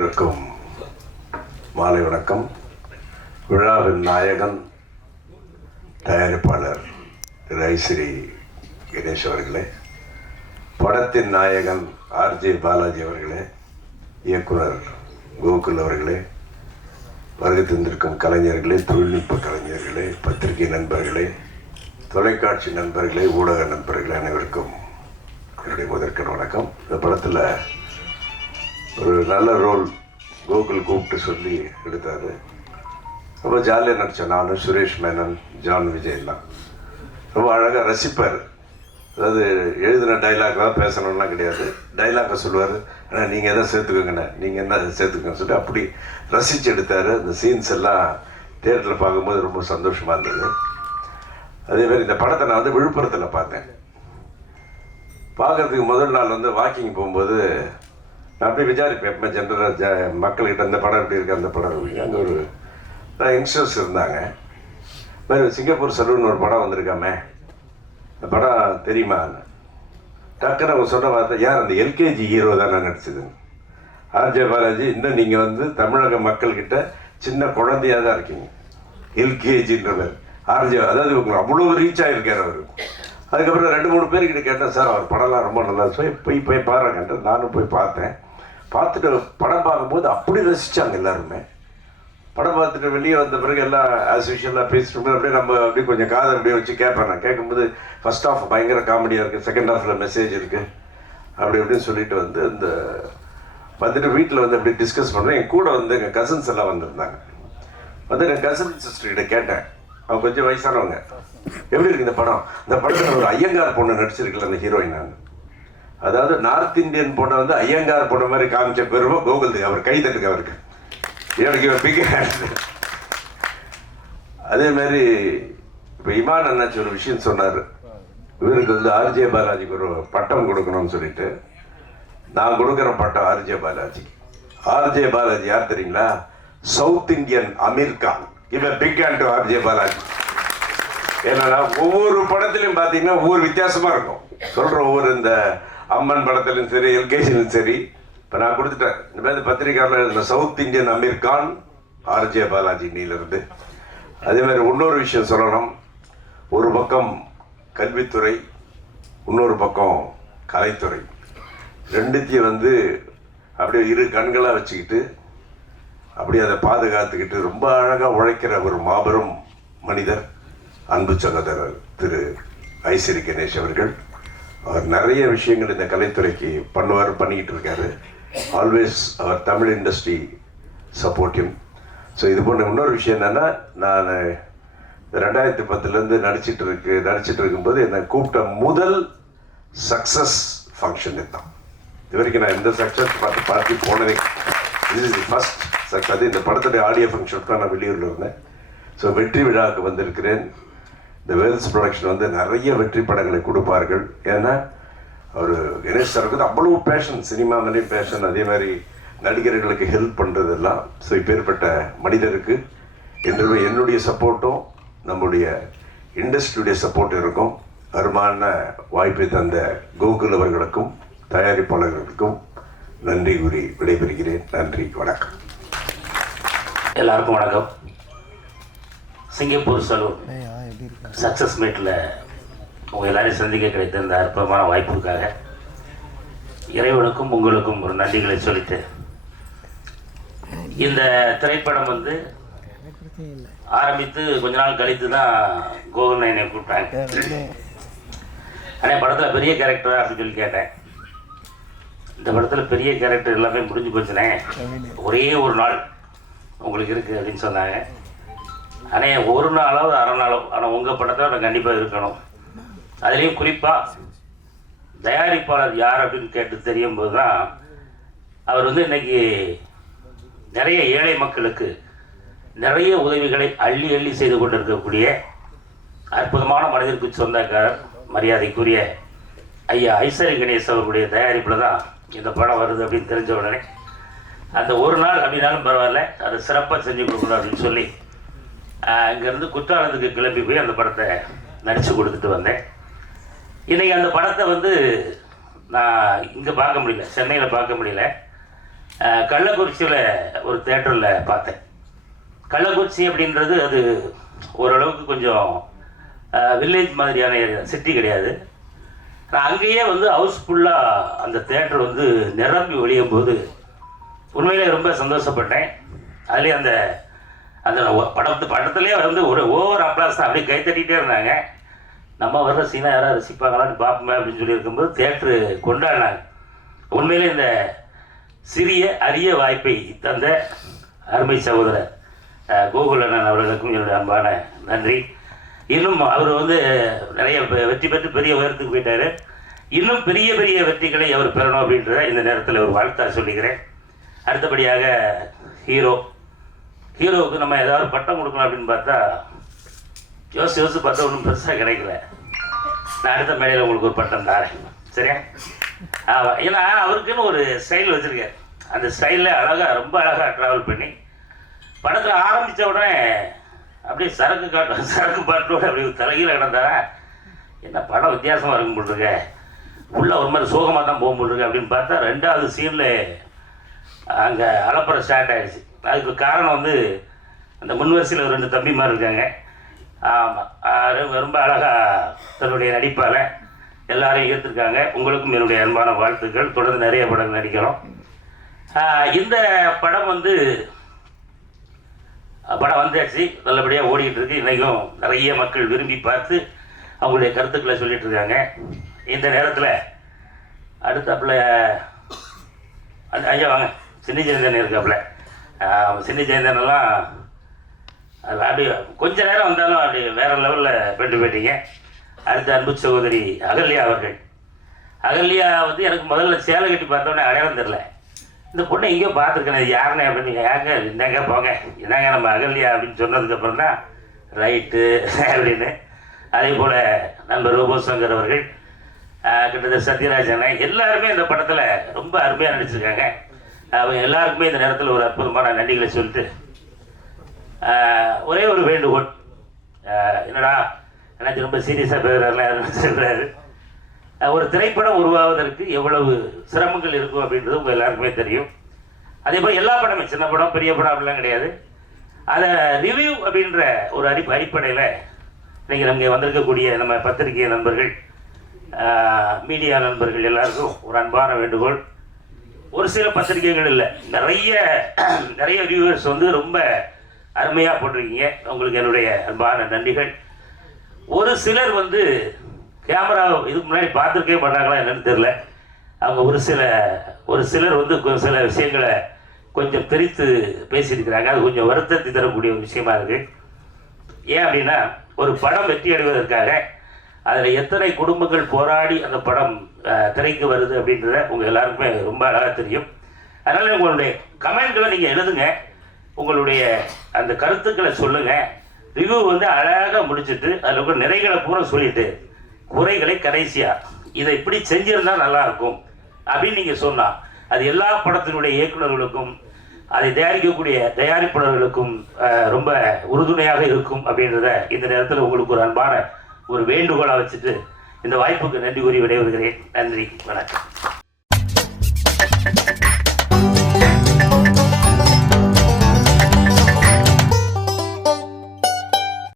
அனைவருக்கும் மாலை வணக்கம். விழாவின் நாயகன் தயாரிப்பாளர் திரு ஐஸ்ரீ கணேஷ் அவர்களே, படத்தின் நாயகன் ஆர்ஜே பாலாஜி அவர்களே, இயக்குனர் கோகுல் அவர்களே, வருகை தந்திருக்கும் கலைஞர்களே, தொழில்நுட்ப கலைஞர்களே, பத்திரிகை நண்பர்களே, தொலைக்காட்சி நண்பர்களே, ஊடக நண்பர்களே, அனைவருக்கும் என்னுடைய முதற்கண் வணக்கம். இந்த படத்தில் ஒரு நல்ல ரோல் கோகுல் கூப்பிட்டு சொல்லி எடுத்தார். ரொம்ப ஜாலியாக நடித்தேன். நான், சுரேஷ் மேனன், ஜான் விஜயெல்லாம் ரொம்ப அழகாக ரசிப்பார். அதாவது எழுதின டைலாக்லாம் பேசணும்லாம் கிடையாது, டைலாக்கை சொல்லுவார். ஆனால் நீங்கள் எதை சேர்த்துக்கோங்கண்ணே, நீங்கள் என்ன சேர்த்துக்கோங்கன்னு சொல்லிட்டு அப்படி ரசித்து எடுத்தார். அந்த சீன்ஸ் எல்லாம் தேட்டரில் பார்க்கும்போது ரொம்ப சந்தோஷமாக இருந்தது. அதேமாதிரி இந்த படத்தை நான் வந்து விழுப்புரத்தில் பார்த்தேன். பார்க்குறதுக்கு முதல் நாள் வந்து வாக்கிங் போகும்போது நான் அப்படியே விசாரிப்பேன், எப்போ ஜென்ரலாக மக்கள்கிட்ட இந்த படம் எப்படி இருக்குது, அந்த படம் இருக்குது. அங்கே ஒரு யங்ஸ்டர்ஸ் இருந்தாங்க. மாதிரி சிங்கப்பூர் சலூன் ஒரு படம் வந்திருக்காமே, இந்த படம் தெரியுமா? டக்குன்னு அவங்க சொன்ன வார்த்தை, யார் அந்த எல்கேஜி ஹீரோ தான் நான் நடிச்சதுன்னு. ஆர்ஜே பாலாஜி, இன்னும் நீங்கள் வந்து தமிழக மக்கள்கிட்ட சின்ன குழந்தையாக தான் இருக்கீங்க. எல்கேஜின்றவர் ஆர்ஜே, அதாவது உங்களுக்கு அவ்வளோ ரீச் ஆகிருக்கார் அவர். அதுக்கப்புறம் 2-3 பேர்கிட்ட கேட்டேன், சார் அவர் படம்லாம் ரொம்ப நல்லா போய் பாருங்கன்ட்டு நானும் போய் பார்த்தேன். பார்த்துட்டு படம் பார்க்கும்போது அப்படி ரசித்தாங்க எல்லாருமே. படம் பார்த்துட்டு வெளியே வந்த பிறகு எல்லாம் ஆஸ் யூஷுவலாக பேசிட்டு அப்படியே நம்ம அப்படியே கொஞ்சம் காதை அப்படியே வச்சு கேட்பேன். நான் கேட்கும்போது ஃபஸ்ட் ஹாஃப் பயங்கர காமெடியாக இருக்குது, செகண்ட் ஹாஃபில் மெசேஜ் இருக்குது, அப்படி அப்படின்னு சொல்லிட்டு வந்து இந்த வந்துட்டு வீட்டில் வந்து அப்படி டிஸ்கஸ் பண்ணுறேன். என் கூட வந்து எங்கள் கசின்ஸ் எல்லாம் வந்திருந்தாங்க. வந்து என் கசின் சிஸ்டர்கிட்ட கேட்டேன், அவங்க கொஞ்சம் வயசானவங்க, எப்படி இருக்கு இந்த படம்? இந்த படத்தில் ஒரு ஐயங்கார் பொண்ணு நடிச்சிருக்கல அந்த ஹீரோயின். நான் அதாவது நார்த் இந்தியன் பொண்ணை வந்து ஐயங்கார் பொண்ணு மாதிரி காமிச்ச பெருமை கோகுல். அவர் கை தட்டுக்கு அவருக்கு, எனக்கு இவர் பிக். அதே மாதிரி இப்போ இமான் அண்ணாச்சி ஒரு விஷயம் சொன்னார், இவருக்கு வந்து ஆர்ஜே பாலாஜிக்கு ஒரு பட்டம் கொடுக்கணும்னு சொல்லிட்டு. நான் கொடுக்குற பட்டம் ஆர்ஜே பாலாஜி. ஆர்ஜே பாலாஜி யார் தெரியுங்களா? South Indian Aamir Khan. இவன் big hand to RJ Balaji. ஏன்னா ஒவ்வொரு படத்திலையும் பார்த்தீங்கன்னா ஒவ்வொரு வித்தியாசமாக இருக்கும். சொல்கிற ஒவ்வொரு இந்த அம்மன் படத்திலும் சரி, எல்கேஜிலும் சரி. இப்போ நான் கொடுத்துட்டேன், இந்த மாதிரி பத்திரிகையாளர் எழுதின south Indian Aamir Khan RJ Balaji நீலிருந்து. அதே மாதிரி இன்னொரு விஷயம் சொல்லணும். ஒரு பக்கம் கல்வித்துறை, இன்னொரு பக்கம் கலைத்துறை, ரெண்டுத்தையும் வந்து அப்படியே இரு கண்களாக வச்சுக்கிட்டு அப்படியே அதை பாதுகாத்துக்கிட்டு ரொம்ப அழகாக உழைக்கிற ஒரு மாபெரும் மனிதர் அன்பு சகோதரர் திரு ஐஸ்ரீ கணேஷ் அவர்கள். அவர் நிறைய விஷயங்கள் இந்த கலைத்துறைக்கு பண்ணிக்கிட்டு இருக்காரு. ஆல்வேஸ் அவர் தமிழ் இண்டஸ்ட்ரி சப்போர்ட்டிவ். ஸோ இது போன்ற இன்னொரு விஷயம் என்னென்னா, நான் 2010 நடிச்சிட்டு இருக்கும்போது என்னை கூப்பிட்ட முதல் சக்ஸஸ் ஃபங்க்ஷன் இதுதான். இது வரைக்கும் நான் எந்த சக்ஸஸ் பார்ட்டி போனதே. இது இஸ் தி ஃபர்ஸ்ட் சக்ஸஸ். அது இந்த படத்துடைய ஆடியோ ஃபங்க்ஷனுக்கு தான் நான் வெளியூரில் இருந்தேன். ஸோ வெற்றி விழாவுக்கு வந்திருக்கிறேன். இந்த வேல்ஸ் ப்ரொடக்ஷன் வந்து நிறைய வெற்றி படங்களை கொடுப்பார்கள். ஏன்னா அவர் கணேஷ் சாருக்கு அவ்வளோ பேஷன், சினிமா மேலே பேஷன், அதே மாதிரி நடிகர்களுக்கு ஹெல்ப் பண்ணுறதெல்லாம். ஸோ இப்பேற்பட்ட மனிதருக்கு என்றுமே என்னுடைய சப்போர்ட்டும் நம்முடைய இண்டஸ்ட்ரியுடைய சப்போர்ட் இருக்கும். அருமான வாய்ப்பை தந்த கோகுல் அவர்களுக்கும் தயாரிப்பாளர்களுக்கும் நன்றி கூறி விடைபெறுகிறேன். நன்றி, வணக்கம். எல்லாருக்கும் வணக்கம். சிங்கப்பூர் சலூன் சக்ஸஸ் மீட்டில் உங்கள் எல்லாரையும் சந்திக்க கிடைத்த இந்த அற்புதமான வாய்ப்புக்காக இறைவனுக்கும் உங்களுக்கும் ஒரு நன்றிகளை சொல்லிட்டு, இந்த திரைப்படம் வந்து ஆரம்பித்து கொஞ்ச நாள் கழித்து தான் கோகுல் என்னை கூப்பிட்டாங்க. ஆனால் படத்தில் பெரிய கேரக்டரா அப்படின்னு சொல்லி கேட்டேன். இந்த படத்தில் பெரிய கேரக்டர் எல்லாமே முடிஞ்சு போச்சுனே, ஒரே ஒரு நாள் உங்களுக்கு இருக்குது அப்படின்னு சொன்னாங்க. ஆனால் ஒரு நாளாவது அரை நாளோ, ஆனால் உங்கள் படத்தில் நான் கண்டிப்பாக இருக்கணும். அதுலேயும் குறிப்பாக தயாரிப்பாளர் யார் அப்படின்னு கேட்டு தெரியும் போது தான் அவர் வந்து இன்றைக்கி நிறைய ஏழை மக்களுக்கு நிறைய உதவிகளை அள்ளி அள்ளி செய்து கொண்டிருக்கக்கூடிய அற்புதமான மனிதருக்கு சொந்தக்காரர் மரியாதைக்குரிய ஐயா ஐஸ்ரீ கணேஷ் அவர்களுடைய தயாரிப்பில் தான் இந்த படம் வருது அப்படின்னு தெரிஞ்ச உடனே அந்த ஒரு நாள் அப்படின்னாலும் பரவாயில்ல, அதை சிறப்பாக செஞ்சு கொடுக்கணும் அப்படின்னு சொல்லி இங்கேருந்து குற்றாலத்துக்கு கிளம்பி போய் அந்த படத்தை நடித்து கொடுத்துட்டு வந்தேன். இன்றைக்கி அந்த படத்தை வந்து நான் இங்கே பார்க்க முடியல, சென்னையில் பார்க்க முடியல. கள்ளக்குறிச்சியில் ஒரு தேட்டரில் பார்த்தேன். கள்ளக்குறிச்சி அப்படின்றது அது ஓரளவுக்கு கொஞ்சம் வில்லேஜ் மாதிரியான ஏரியா, சிட்டி கிடையாது. நான் அங்கேயே வந்து ஹவுஸ்ஃபுல்லாக அந்த தேட்டர் வந்து நிரம்பி ஒழியும் போது உண்மையிலே ரொம்ப சந்தோஷப்பட்டேன். அதுலேயே அந்த அந்த படத்துலேயே வந்து ஒரு ஓவர் அப்ளாஸ் தான், அப்படியே கைத்தட்டிகிட்டே இருந்தாங்க. நம்ம வர்ற சீனா யாராவது ரசிப்பாங்களான்னு பார்ப்போமே அப்படின்னு சொல்லி இருக்கும்போது தேட்ரு கொண்டாடினாங்க. உண்மையிலே இந்த சிறிய அரிய வாய்ப்பை தந்த அருமை சகோதரர் கோகுல் அண்ணன் அவர்களுக்கும் என்னுடைய அன்பான நன்றி. இன்னும் அவர் வந்து நிறைய வெற்றி பெற்று பெரிய உயரத்துக்கு போயிட்டார். இன்னும் பெரிய பெரிய வெற்றிகளை அவர் பெறணும் அப்படின்றத இந்த நேரத்தில் ஒரு வாழ்த்தா சொல்லிக்கிறேன். அடுத்தபடியாக ஹீரோவுக்கு நம்ம ஏதாவது பட்டம் கொடுக்கணும் அப்படின்னு பார்த்தா யோசிச்சு பார்த்தா ஒன்றும் பெருசாக கிடைக்கல. நான் அடுத்த மேடையில் உங்களுக்கு ஒரு பட்டம் தரேன், சரியா? ஏன்னா அவருக்குன்னு ஒரு ஸ்டைல் வச்சுருக்காரு. அந்த ஸ்டைலில் அழகாக, ரொம்ப அழகாக ட்ராவல் பண்ணி படத்தில் ஆரம்பித்த உடனே அப்படியே சரக்கு பாட்டோட அப்படி தலைகீழ கிடந்தாரா, என்ன படம் வித்தியாசமாக இருக்கும் போட்டிருக்க, உள்ள ஒரு மாதிரி சோகமாக தான் போக போட்டிருக்கு அப்படின்னு பார்த்தா 2வது சீனில் அங்கே அலப்பறை ஸ்டார்ட் ஆகிடுச்சு. அதுக்கு காரணம் வந்து அந்த முன்வரிசையில் 2 தம்பிமார் இருக்காங்க. ஆமாம், ரொம்ப அழகாக தன்னுடைய நடிப்பால் எல்லாரையும் ஏற்றுருக்காங்க. உங்களுக்கும் என்னுடைய அன்பான வாழ்த்துக்கள். தொடர்ந்து நிறைய படங்கள் நடிக்கிறோம். இந்த படம் வந்து வந்தாச்சு, நல்லபடியாக ஓடிக்கிட்டு இருக்கு. இன்றைக்கும் நிறைய மக்கள் விரும்பி பார்த்து அவங்களுடைய கருத்துக்களை சொல்லிட்டு இருக்காங்க. இந்த நேரத்தில் அடுத்தாப்புல ஐயா வாங்க, சின்னி ஜெயந்தன் இருக்காப்புல. சின்னி ஜெயந்தனெல்லாம் அது அப்படி கொஞ்ச நேரம் வந்தாலும் அப்படி வேறு லெவலில் போயிட்டீங்க. அடுத்த அன்பு சகோதரி அகல்யா அவர்கள். அகல்யா வந்து எனக்கு முதல்ல சேலை கட்டி பார்த்தோன்னே அடையாளம் தெரில. இந்த பொண்ணை எங்கேயோ பார்த்துருக்கேன், இது யாருன்னு அப்படின்னு. ஏங்க என்னங்க போங்க, என்னங்க நம்ம அகல்யா அப்படின்னு சொன்னதுக்கப்புறம் தான் ரைட்டு அப்படின்னு. அதே போல் நண்பர் ரோபோசங்கர் அவர்கள், கிட்டத்தட்ட சத்யராஜனை, எல்லாருமே இந்த படத்தில் ரொம்ப அருமையாக நடிச்சிருக்காங்க. அவங்க எல்லாருக்குமே இந்த நேரத்தில் ஒரு அற்புதமான நன்றிகளை சொல்லிட்டு ஒரே ஒரு வேண்டுகோள். என்னடா எனக்கு ரொம்ப சீரியஸாக பேசுகிறாருலாம் சொல்கிறாரு. ஒரு திரைப்படம் உருவாவதற்கு எவ்வளவு சிரமங்கள் இருக்கும் அப்படின்றது உங்கள் எல்லாருக்குமே தெரியும். அதே போல் எல்லா படமே, சின்ன படம் பெரிய படம் அப்படிலாம் கிடையாது. அதை ரிவ்யூ அப்படின்ற ஒரு அடிப்படையில் இன்றைக்கி நமக்கு வந்திருக்கக்கூடிய நம்ம பத்திரிகை நண்பர்கள், மீடியா நண்பர்கள் எல்லாருக்கும் ஒரு அன்பான வேண்டுகோள். ஒரு சில பத்திரிகைகள் இல்லை, நிறைய ரிவ்யூவர்ஸ் வந்து ரொம்ப அருமையாக போட்டிருக்கீங்க. உங்களுக்கு என்னுடைய அன்பான நன்றிகள். ஒரு சிலர் வந்து கேமரா இதுக்கு முன்னாடி பார்த்துருக்கே மாட்டாங்களா என்னன்னு தெரில. அவங்க ஒரு சிலர் வந்து சில விஷயங்களை கொஞ்சம் பிரித்து பேசியிருக்கிறாங்க. அது கொஞ்சம் வருத்தத்தை தரக்கூடிய ஒரு விஷயமா இருக்குது. ஏன் அப்படின்னா, ஒரு படம் வெற்றி அடைவதற்காக அதில் எத்தனை குடும்பங்கள் போராடி அந்த படம் திரைக்கு வருது அப்படின்றத உங்கள் எல்லாருக்குமே ரொம்ப அழகாக தெரியும். அதனால் உங்களுடைய கமெண்ட்களை நீங்கள் எழுதுங்க, உங்களுடைய அந்த கருத்துக்களை சொல்லுங்கள். ரிவ்யூ வந்து அழகாக முடிச்சுட்டு அதில் கூட நிறைகளை பூரா சொல்லிவிட்டு குறைகளை கடைசியாக இதை இப்படி செஞ்சிருந்தால் நல்லாயிருக்கும் அப்படின்னு நீங்கள் சொன்னால் அது எல்லா படத்தினுடைய இயக்குநர்களுக்கும் அதை தயாரிக்கக்கூடிய தயாரிப்பாளர்களுக்கும் ரொம்ப உறுதுணையாக இருக்கும் அப்படின்றத இந்த நேரத்தில் உங்களுக்கு ஒரு அன்பான ஒரு வேண்டுகோளாக வச்சுட்டு இந்த வாய்ப்புக்கு நன்றி கூறி விடைபெறுகிறேன். நன்றி, வணக்கம்.